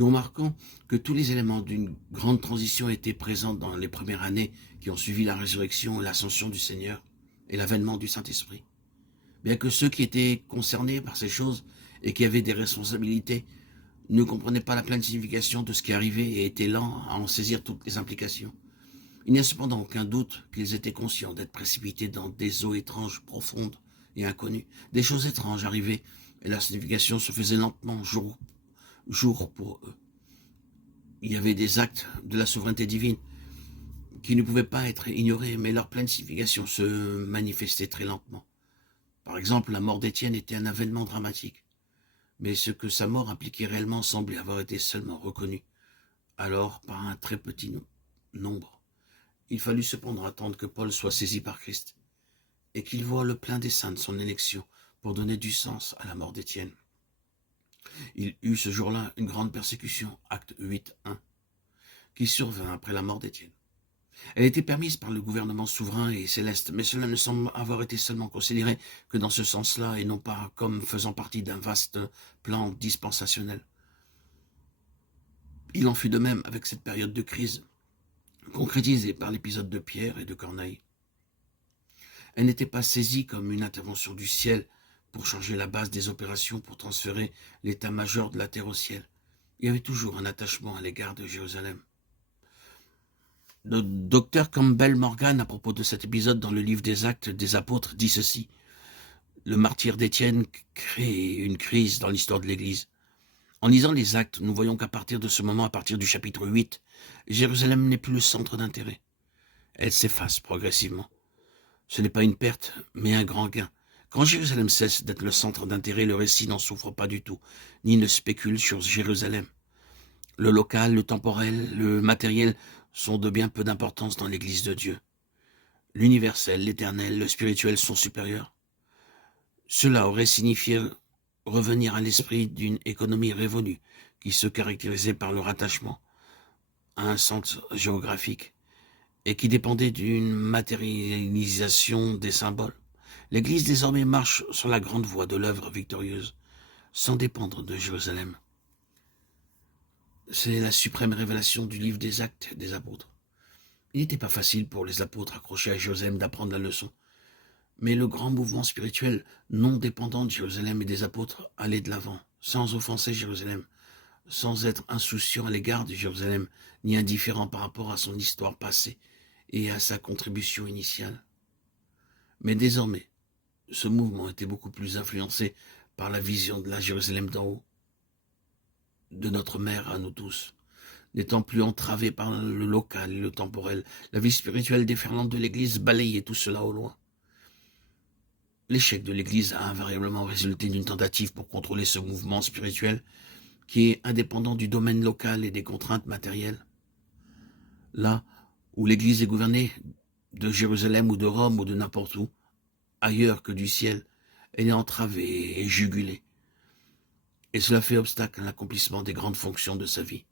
Nous remarquons que tous les éléments d'une grande transition étaient présents dans les premières années qui ont suivi la résurrection et l'ascension du Seigneur et l'avènement du Saint-Esprit. Bien que ceux qui étaient concernés par ces choses et qui avaient des responsabilités ne comprenaient pas la pleine signification de ce qui arrivait et étaient lents à en saisir toutes les implications. Il n'y a cependant aucun doute qu'ils étaient conscients d'être précipités dans des eaux étranges, profondes et inconnues. Des choses étranges arrivaient et leur signification se faisait lentement, jour pour eux. Il y avait des actes de la souveraineté divine qui ne pouvaient pas être ignorés, mais leur pleine signification se manifestait très lentement. Par exemple, la mort d'Étienne était un événement dramatique, mais ce que sa mort impliquait réellement semblait avoir été seulement reconnu, alors par un très petit nombre. Il fallut cependant attendre que Paul soit saisi par Christ, et qu'il voie le plein dessein de son élection pour donner du sens à la mort d'Étienne. Il eut ce jour-là une grande persécution, acte 8.1, qui survint après la mort d'Étienne. Elle était permise par le gouvernement souverain et céleste, mais cela ne semble avoir été seulement considéré que dans ce sens-là et non pas comme faisant partie d'un vaste plan dispensationnel. Il en fut de même avec cette période de crise, concrétisée par l'épisode de Pierre et de Corneille. Elle n'était pas saisie comme une intervention du ciel pour changer la base des opérations, pour transférer l'état-major de la terre au ciel. Il y avait toujours un attachement à l'égard de Jérusalem. Le docteur Campbell Morgan, à propos de cet épisode dans le livre des Actes des Apôtres, dit ceci. Le martyre d'Étienne crée une crise dans l'histoire de l'Église. En lisant les Actes, nous voyons qu'à partir de ce moment, à partir du chapitre 8, Jérusalem n'est plus le centre d'intérêt. Elle s'efface progressivement. Ce n'est pas une perte, mais un grand gain. Quand Jérusalem cesse d'être le centre d'intérêt, le récit n'en souffre pas du tout, ni ne spécule sur Jérusalem. Le local, le temporel, le matériel sont de bien peu d'importance dans l'Église de Dieu. L'universel, l'éternel, le spirituel sont supérieurs. Cela aurait signifié revenir à l'esprit d'une économie révolue qui se caractérisait par le rattachement à un centre géographique et qui dépendait d'une matérialisation des symboles. L'Église désormais marche sur la grande voie de l'œuvre victorieuse, sans dépendre de Jérusalem. C'est la suprême révélation du livre des Actes des Apôtres. Il n'était pas facile pour les apôtres accrochés à Jérusalem d'apprendre la leçon, mais le grand mouvement spirituel non dépendant de Jérusalem et des apôtres allait de l'avant, sans offenser Jérusalem, sans être insouciant à l'égard de Jérusalem, ni indifférent par rapport à son histoire passée et à sa contribution initiale. Mais désormais, ce mouvement était beaucoup plus influencé par la vision de la Jérusalem d'en haut, de notre mère à nous tous, n'étant plus entravé par le local et le temporel. La vie spirituelle déferlante de l'Église balayait tout cela au loin. L'échec de l'Église a invariablement résulté d'une tentative pour contrôler ce mouvement spirituel qui est indépendant du domaine local et des contraintes matérielles. Là où l'Église est gouvernée de Jérusalem ou de Rome ou de n'importe où, ailleurs que du ciel, elle est entravée et jugulée. Et cela fait obstacle à l'accomplissement des grandes fonctions de sa vie.